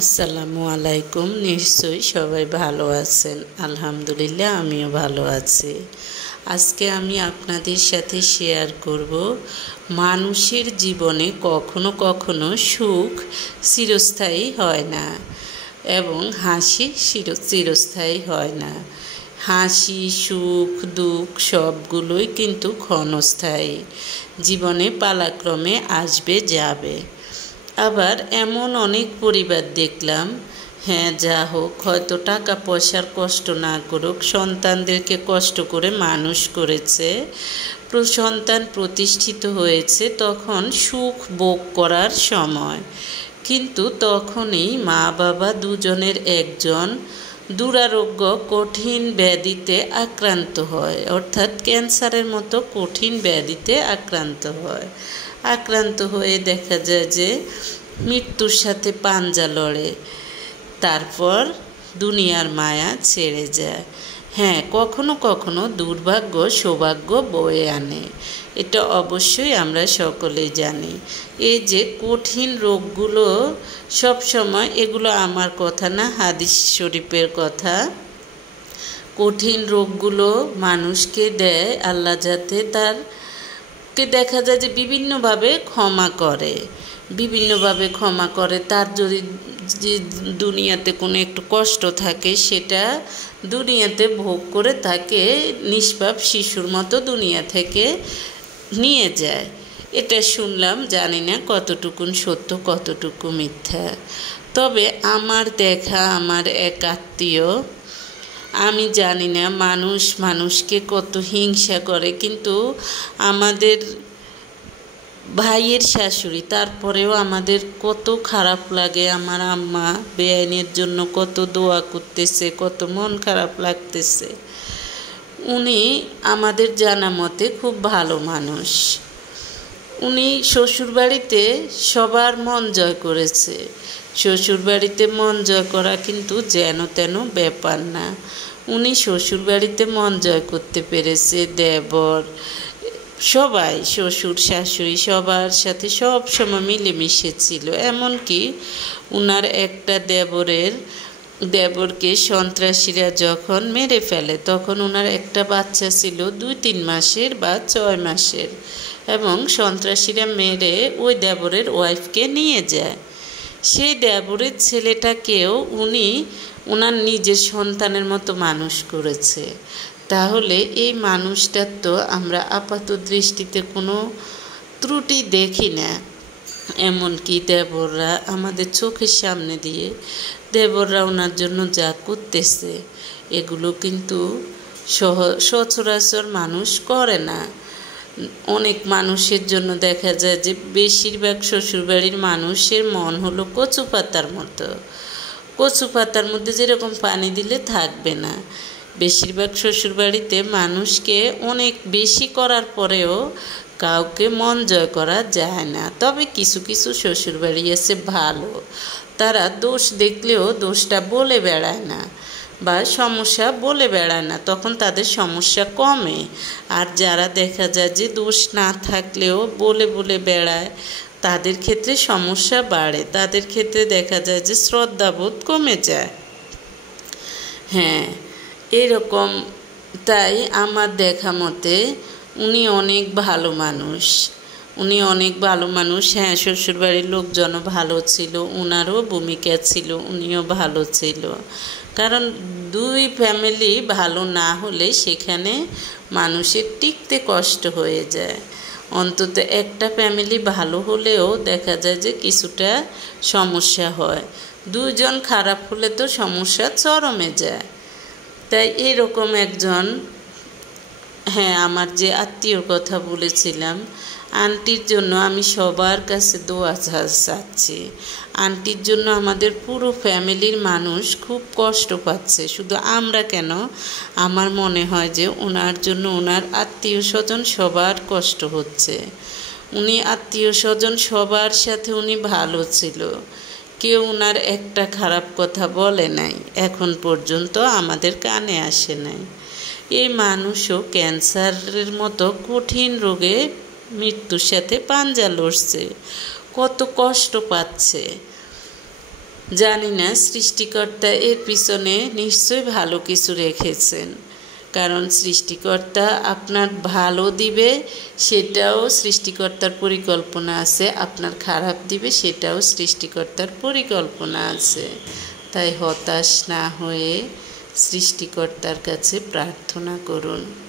আসসালামু আলাইকুম। নিশ্চয়ই সবাই ভালো আছেন। আলহামদুলিল্লাহ আমিও ভালো আছি। আজকে আমি আপনাদের সাথে শেয়ার করব মানুষের জীবনে কখনো কখনো সুখ চিরস্থায়ী হয় না এবং হাসি চিরস্থায়ী হয় না। হাসি, সুখ, দুঃখ সবগুলোই কিন্তু ক্ষণস্থায়ী, জীবনে পালাক্রমে আসবে যাবে। আবার এমন অনেক পরিবার দেখলাম, হ্যাঁ যা হোক, হয়তো টাকা পয়সার কষ্ট না করুক, সন্তানদেরকে কষ্ট করে মানুষ করেছে, সন্তান প্রতিষ্ঠিত হয়েছে, তখন সুখ ভোগ করার সময়। কিন্তু তখনই মা বাবা দুজনের একজন দুরারোগ্য কঠিন ব্যাধিতে আক্রান্ত হয়, অর্থাৎ ক্যান্সারের মতো কঠিন ব্যাধিতে আক্রান্ত হয়ে দেখা যায় যে মৃত্যুর সাথে পাঞ্জা লড়ে, তারপর দুনিয়ার মায়া ছেড়ে যায়। হ্যাঁ, কখনো কখনো দুর্ভাগ্য সৌভাগ্য বয়ে আনে, এটা অবশ্যই আমরা সকলেই জানি। এই যে কঠিন রোগগুলো সবসময়, এগুলো আমার কথা না, হাদিস শরীফের কথা। কঠিন রোগগুলো মানুষকে দেয় আল্লাহ, যাতে তারকে দেখা যায় যে বিভিন্নভাবে ক্ষমা করে। তার যদি দুনিয়াতে কোনো একটু কষ্ট থাকে, সেটা দুনিয়াতে ভোগ করে তাকে নিষ্পাপ শিশুর মতো দুনিয়া থেকে নিয়ে যায়। এটা শুনলাম, জানি না কতটুকুন সত্য কতটুকু মিথ্যা। তবে আমার দেখা আমার এক আত্মীয়, আমি জানি না মানুষ মানুষকে কত হিংসা করে, কিন্তু আমাদের ভাইয়ের শাশুড়ি, তারপরেও আমাদের কত খারাপ লাগে। আমার আম্মা বেআইনের জন্য কত দোয়া করতেছে, কত মন খারাপ লাগতেছে। উনি আমাদের জানা মতে খুব ভালো মানুষ। উনি শ্বশুরবাড়িতে সবার মন জয় করেছে। শ্বশুরবাড়িতে মন জয় করা কিন্তু যেন তেন ব্যাপার না। উনি শ্বশুরবাড়িতে মন জয় করতে পেরেছে। দেবর, সবাই, শ্বশুর শাশুড়ি সবার সাথে সব সময় মিলেমিশে ছিল। এমনকি উনার একটা দেবরকে সন্ত্রাসীরা যখন মেরে ফেলে, তখন উনার একটা বাচ্চা ছিল 2-3 মাসের বা 6 মাসের, এবং সন্ত্রাসীরা মেরে ওই দেবরের ওয়াইফকে নিয়ে যায়। সেই দেবরের ছেলেটাকেও উনি ওনার নিজের সন্তানের মতো মানুষ করেছে। তাহলে এই মানুষটার তো আমরা আপাত দৃষ্টিতে কোনো ত্রুটি দেখি না। এমনকি দেবররা আমাদের চোখের সামনে দিয়ে দেবররা ওনার জন্য যা করতেছে, এগুলো কিন্তু সচরাচর মানুষ করে না। অনেক মানুষের জন্য দেখা যায় যে বেশিরভাগ শ্বশুরবাড়ির মানুষের মন হলো কচু পাতার মধ্যে যেরকম পানি দিলে থাকবে না। বেশিরভাগ শ্বশুরবাড়িতে মানুষকে অনেক বেশি করার পরেও কাউকে মন জয় করা যায় না। তবে কিছু কিছু শ্বশুরবাড়ি আছে ভালো, তারা দোষ দেখলেও দোষটা বলে বেড়ায় না বা সমস্যা বলে বেড়ায় না, তখন তাদের সমস্যা কমে। আর যারা দেখা যায় যে দোষ না থাকলেও বলে বলে বেড়ায়, তাদের ক্ষেত্রে সমস্যা বাড়ে, তাদের ক্ষেত্রে দেখা যায় যে শ্রদ্ধাবোধ কমে যায়। হ্যাঁ, এরকম। তাই আমার দেখা মতে উনি অনেক ভালো মানুষ। হ্যাঁ, শ্বশুরবাড়ির লোকজনও ভালো ছিল, ওনারও ভূমিকা ছিল, উনিও ভালো ছিল। কারণ দুই ফ্যামিলি ভালো না হলে সেখানে মানুষের টিকতে কষ্ট হয়ে যায়। অন্তত একটা ফ্যামিলি ভালো হলেও দেখা যায় যে কিছুটা সমস্যা হয়। দুজন খারাপ হলে তো সমস্যা চরমে যায়। তাই এরকম একজন, হ্যাঁ, আমার যে আত্মীয়র কথা বলেছিলাম, আন্টির জন্য আমি সবার কাছে দোয়া চাচ্ছি। আন্টির জন্য আমাদের পুরো ফ্যামিলির মানুষ খুব কষ্ট পাচ্ছে। শুধু আমরা কেন, আমার মনে হয় যে ওনার জন্য ওনার আত্মীয় স্বজন সবার কষ্ট হচ্ছে। উনি আত্মীয় স্বজন সবার সাথে উনি ভালো ছিল, কেউ ওনার একটা খারাপ কথা বলে নাই, এখন পর্যন্ত আমাদের কানে আসে নাই। এই মানুষও ক্যান্সারের মতো কঠিন রোগে মৃত্যুর সাথে পাঞ্জা লড়ছে, কত কষ্ট পাচ্ছে। জানি না সৃষ্টিকর্তা এর পিছনে নিশ্চয়ই ভালো কিছু রেখেছেন, কারণ সৃষ্টিকর্তা আপনার ভালো দিবে সেটাও সৃষ্টিকর্তার পরিকল্পনা আছে, আপনার খারাপ দিবে সেটাও সৃষ্টিকর্তার পরিকল্পনা আছে। তাই হতাশ না হয়ে সৃষ্টিকর্তার কাছে প্রার্থনা করুন।